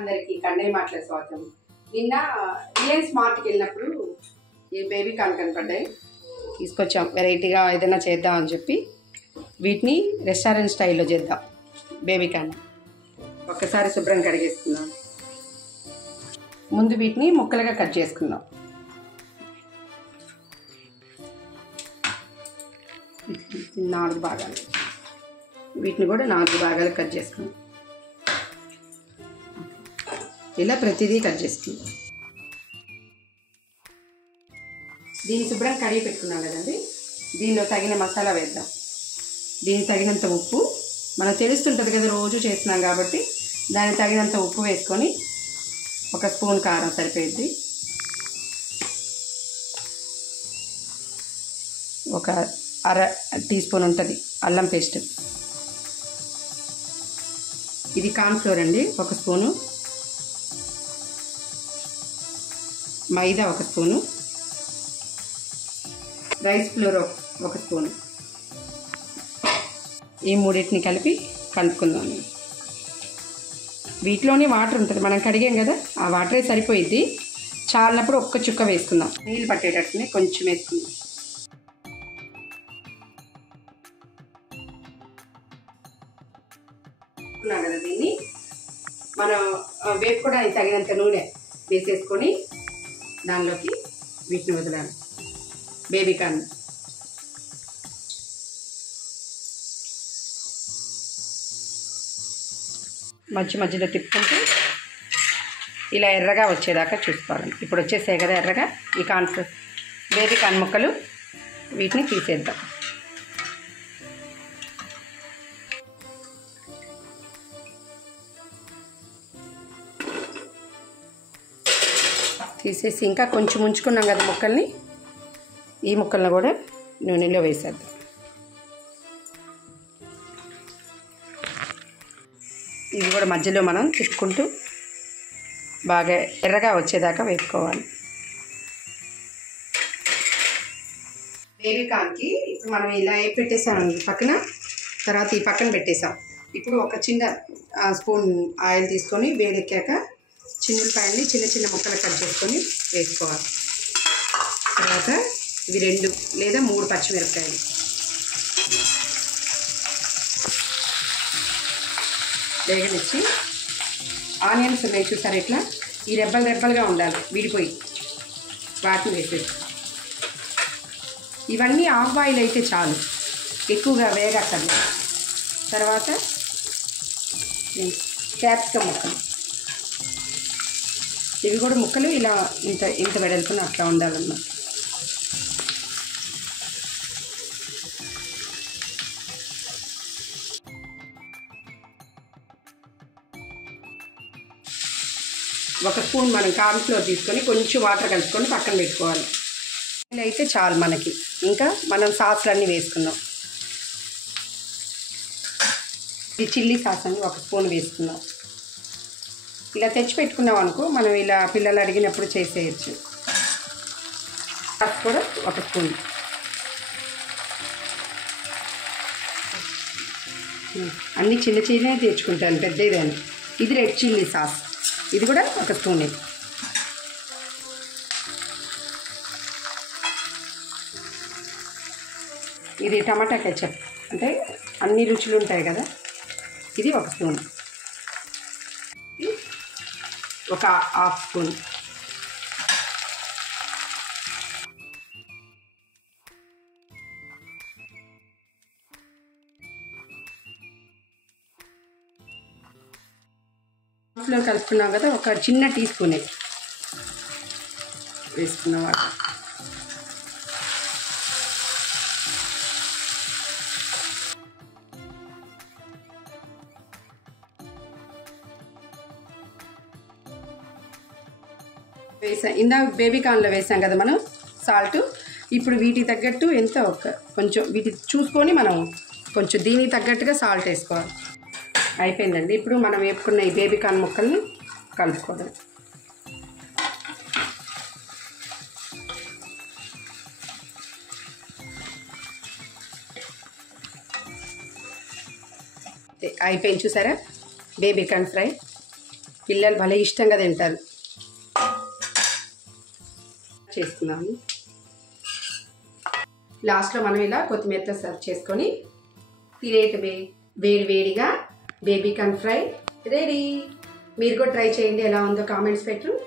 అందరికి కన్నయ్య మాటల స్వాగతం. నిన్న రిలయన్స్ మార్ట్కి వెళ్ళినప్పుడు ఈ బేబీ కార్న్ కనపడ్డాయి, తీసుకొచ్చాం. వెరైటీగా ఏదైనా చేద్దామని చెప్పి వీటిని రెస్టారెంట్ స్టైల్లో చేద్దాం. బేబీ కార్న్ ఒక్కసారి శుభ్రం కడిగేసుకుందాం. ముందు వీటిని ముక్కలుగా కట్ చేసుకుందాం. నాలుగు భాగాలు, వీటిని కూడా 4 భాగాలు కట్ చేసుకుందాం. ఇలా ప్రతిదీ కట్ చేసుకుందాం. దీన్ని శుభ్రం కడిగి పెట్టుకున్నాం కదండి, దీనిలో తగిన మసాలా వేద్దాం. దీనికి తగినంత ఉప్పు, మనకు తెలుస్తుంటుంది కదా రోజు చేస్తున్నాం కాబట్టి దానికి తగినంత ఉప్పు వేసుకొని 1 స్పూన్ కారం సరిపోయింది. 1/2 టీ స్పూన్ ఉంటుంది అల్లం పేస్ట్. ఇది కార్న్ ఫ్లోర్ అండి 1 స్పూను. మైదా 1 స్పూను. Rice flour 1 spoon. ఈ మూడింటిని కలిపి కలుపుకుందాం. వీటిలోనే వాటర్ ఉంటుంది, మనం కడిగాం కదా, ఆ వాటరే సరిపోయిద్ది. చాలినప్పుడు 1 చుక్క వేసుకుందాం. నీళ్ళు పట్టేటట్టునే కొంచెం వేసుకుందాం. కదా దీన్ని మనం వేపుకోవడానికి తగినంత నూనె వేసేసుకొని దానిలోకి వీటిని వదలాలి. బేబీ కార్న్ మధ్యలో తిప్పుకుంటూ ఇలా ఎర్రగా వచ్చేదాకా చూసుకోవాలి. ఇప్పుడు వచ్చేసాయి కదా ఎర్రగా ఈ బేబీ కార్న్ ముక్కలు, వీటిని తీసేద్దాం. తీసేసి ఇంకా కొంచెం ఉంచుకున్నాం కదా ముక్కల్ని, ఈ ముక్కలను కూడా నూనెలో వేసేద్దాం. ఇది కూడా మధ్యలో మనం తిప్పుకుంటూ బాగా ఎర్రగా వచ్చేదాకా వేపుకోవాలి. బేబీ కార్న్కి ఇప్పుడు మనం ఇలా పెట్టేసాం పక్కన, తర్వాత ఈ పక్కన పెట్టేసాం. ఇప్పుడు 1 చిన్న స్పూన్ ఆయిల్ తీసుకొని వేడెక్కాక చిన్నులపాయల్ని చిన్న ముక్కలు కట్ చేసుకొని వేసుకోవాలి. తర్వాత ఇవి 2 లేదా 3 పచ్చిమిరపకాయలు, వేగనిచ్చి ఆనియన్స్ ఉన్నాయి చూసారు, ఇట్లా ఈ రెబ్బలుగా ఉండాలి, విడిపోయి వాటిని వేసేసి. ఇవన్నీ హాఫ్ బాయిల్ అయితే చాలు, ఎక్కువగా వేగక్కర్లేదు. తర్వాత క్యాప్సికమ్ ముక్కలు, ఇవి కూడా ముక్కలు ఇలా ఇంత వెడల్పున అట్లా ఉండాలన్నమాట. ఒక స్పూన్ మనం కార్న్ ఫ్లోర్ తీసుకొని కొంచెం వాటర్ కలుపుకొని పక్కన పెట్టుకోవాలి. ఇలా అయితే చాలు మనకి. ఇంకా మనం సాస్లన్నీ వేసుకుందాం. ఇది చిల్లీ సాస్ అని 1 స్పూన్ వేసుకుందాం. ఇలా తెచ్చి పెట్టుకున్నాం అనుకో, మనం ఇలా పిల్లలు అడిగినప్పుడు చేసేయచ్చు. సాస్ కూడా 1 స్పూన్. అన్నీ చిన్నవి తెచ్చుకుంటాను, పెద్దదాన్ని. ఇది రెడ్ చిల్లీ సాస్, ఇది కూడా 1 స్పూన్. ఇది టమాటా కెచప్, అంటే అన్ని రుచులు ఉంటాయి కదా, ఇది 1 స్పూన్. 1/2 స్పూన్. లో కలుపుకున్నాం కదా, 1 చిన్న టీ స్పూన్ వేసుకున్నాం. వేసాం ఇందాక బేబీ కార్న్లో వేసాం కదా మనం సాల్ట్. ఇప్పుడు వీటికి తగ్గట్టు ఎంత కొంచెం వీటి చూసుకొని మనం కొంచెం దీనికి తగ్గట్టుగా సాల్ట్ వేసుకోవాలి. అయిపోయిందండి. ఇప్పుడు మనం వేపుకున్న ఈ బేబీ కార్న్ ముక్కల్ని కలుపుకోవడం. అయిపోయింది చూసారా బేబీ కార్న్ ఫ్రై. పిల్లలు భలే ఇష్టంగా తింటారు. చేసుకున్నాము. లాస్ట్లో మనం ఇలా కొత్తిమీరతో సర్వ్ చేసుకొని తినేటమే. వేడి వేడిగా బేబీ కార్న్ ఫ్రై రెడీ. మీరు కూడా ట్రై చేయండి, ఎలా ఉందో కామెంట్స్ పెట్టు.